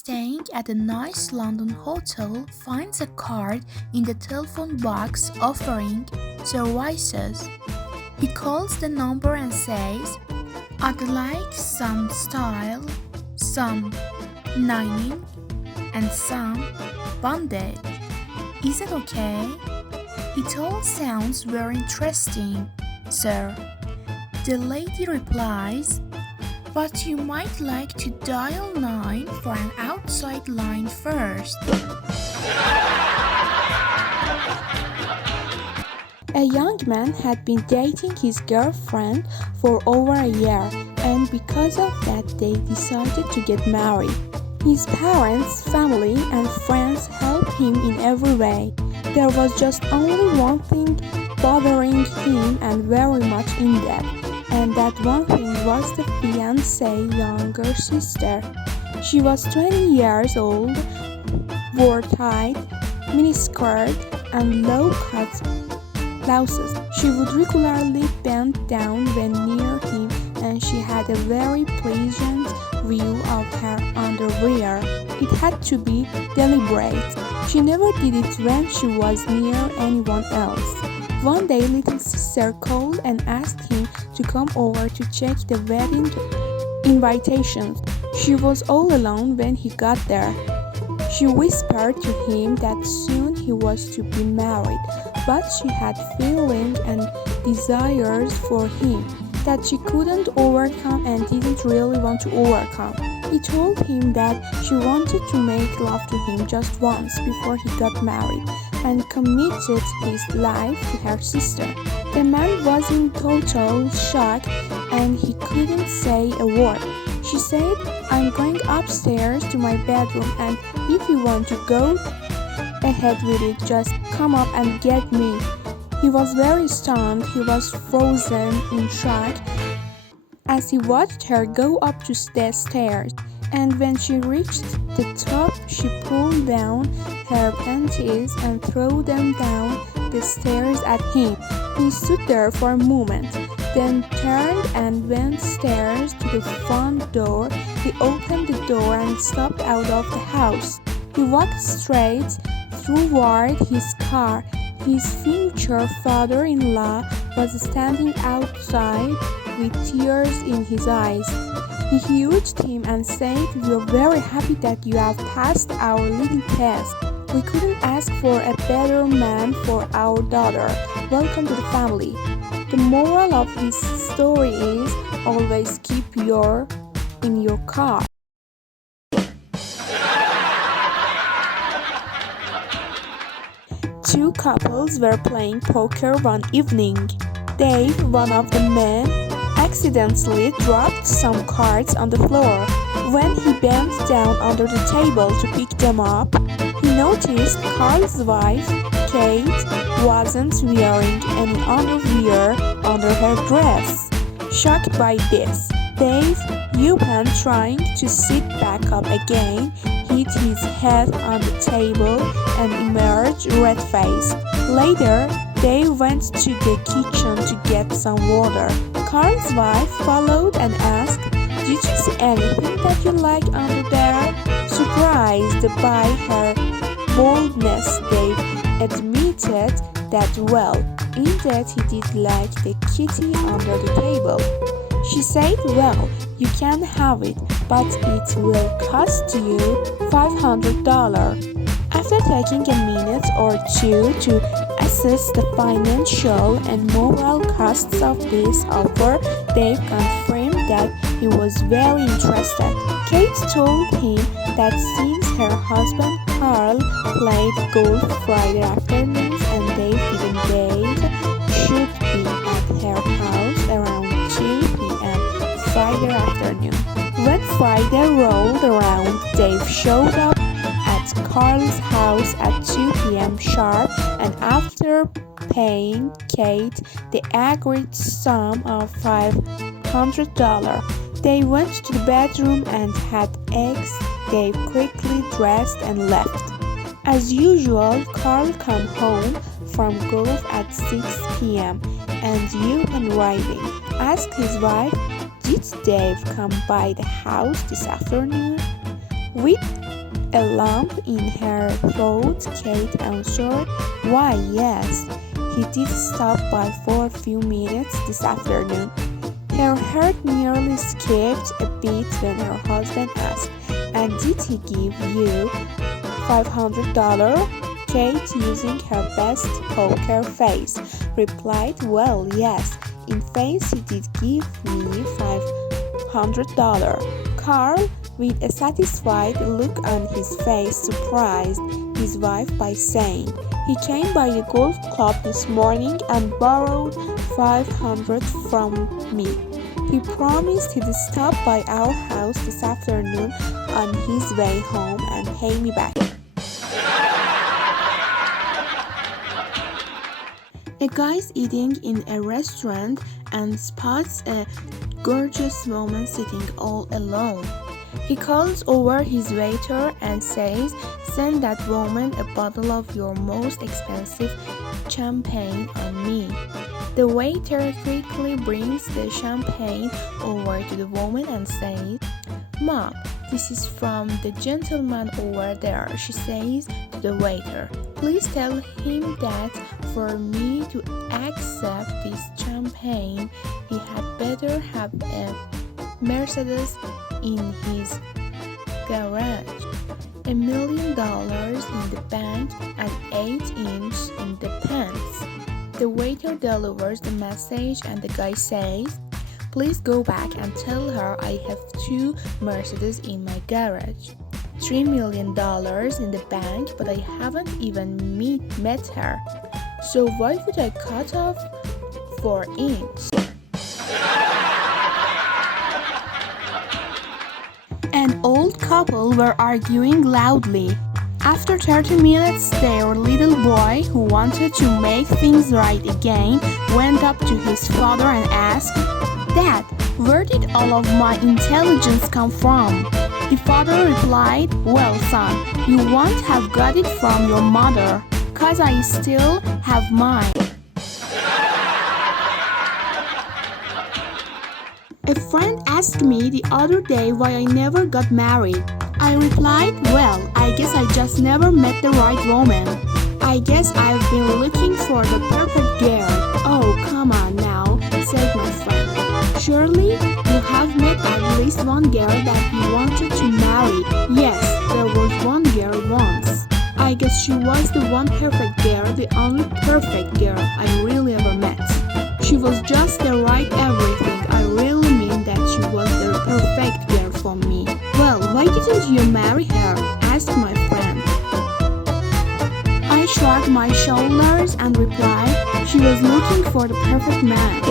staying at a nice London hotel finds a card in the telephone box offering services. He calls the number and says, "I'd like some style, some lining, and some bondage. Is it okay?" "It all sounds very interesting, sir." The lady replies, "But you might like to dial 9 for an outside line first." A young man had been dating his girlfriend for over a year, and because of that they decided to get married. His parents, family, and friends helped him in every way. There was just only one thing bothering him and very much in debt, and that one thing was the fiancé's younger sister. She was 20 years old, wore tight miniskirt and low-cut blouses. She would regularly bend down when near him, and she had a very pleasant view of her underwear. It had to be deliberate. She never did it when she was near anyone else. One day, little sister called and asked him to come over to check the wedding invitations. She was all alone when he got there. She whispered to him that soon he was to be married, but she had feelings and desires for him that she couldn't overcome and didn't really want to overcome. He told him that she wanted to make love to him just once before he got married and committed his life to her sister. The man was in total shock and he couldn't say a word. She said, "I'm going upstairs to my bedroom, and if you want to go ahead with it, just come up and get me." He was very stunned. He was frozen in shock as he watched her go up to the stairs, and when she reached the top, she pulled down her panties and threw them down the stairs at him. He stood there for a moment, then turned and went stairs to the front door. He opened the door and stepped out of the house. He walked straight toward his car. His future father-in-law was standing outside with tears in his eyes. He hugged him and said, "We're very happy that you have passed our little test. We couldn't ask for a better man for our daughter. Welcome to the family." The moral of this story is always keep in your car. Two couples were playing poker one evening. Dave, one of the men, accidentally dropped some cards on the floor. When he bent down under the table to pick them up, he noticed Carl's wife, Kate, wasn't wearing any underwear under her dress. Shocked by this, Dave, Yupan, trying to sit back up again, hit his head on the table and emerged red-faced. Later, they went to the kitchen to get some water. Carl's wife followed and asked, "Did you see anything that you like under there?" Surprised by her boldness, Dave admitted that, well, indeed he did like the kitty under the table. She said, "Well, you can have it, but it will cost you $500. After taking a minute or two to assess the financial and moral costs of this offer, Dave confirmed that he was very interested. Kate told him that since her husband Carl played golf Friday afternoons and Dave should be at her house around 2 p.m. Friday afternoon. When Friday rolled around, Dave showed up at Carl's house at 2 p.m. sharp, and after paying Kate the agreed sum of $500, they went to the bedroom and had eggs. Dave quickly dressed and left. As usual, Carl came home from golf at 6 p.m. and Yupan arriving asked his wife, "Did Dave come by the house this afternoon?" With a lump in her throat, Kate answered. Why, yes. He did stop by for a few minutes this afternoon. Her heart nearly skipped a beat when her husband asked, and did he give you $500? Kate, using her best poker face, replied, well, yes. In face, he did give me $500. Carl, with a satisfied look on his face, surprised his wife by saying, he came by the golf club this morning and borrowed $500 from me. He promised he'd stop by our house this afternoon on his way home and pay me back. A guy's eating in a restaurant and spots a gorgeous woman sitting all alone. He calls over his waiter and says, send that woman a bottle of your most expensive champagne on me. The waiter quickly brings the champagne over to the woman and says, Mom, this is from the gentleman over there, she says to the waiter. Please tell him that for me to accept this champagne, he had better have a Mercedes in his garage, $1 million in the bank, and 8-inch in the pants. The waiter delivers the message and the guy says, please go back and tell her I have 2 Mercedes in my garage, $3 million in the bank, but I haven't even met her. So why would I cut off 4 inches? An old couple were arguing loudly. After 30 minutes, their little boy, who wanted to make things right again, went up to his father and asked, Dad, where did all of my intelligence come from? The father replied, well, son, you won't have got it from your mother, 'cause I still have mine. A friend asked me the other day why I never got married. I replied, well, I guess I just never met the right woman. I guess I've been looking for the perfect girl. Oh, come on now, said my friend. Surely you have met at least one girl that you wanted to marry. Yes, there was one girl once. I guess she was the one perfect girl, the only perfect girl I really ever met. She was just the right everything. I really mean that she was the perfect girl for me. Well, why didn't you marry her? Asked my friend. I shrugged my shoulders and replied, she was looking for the perfect man.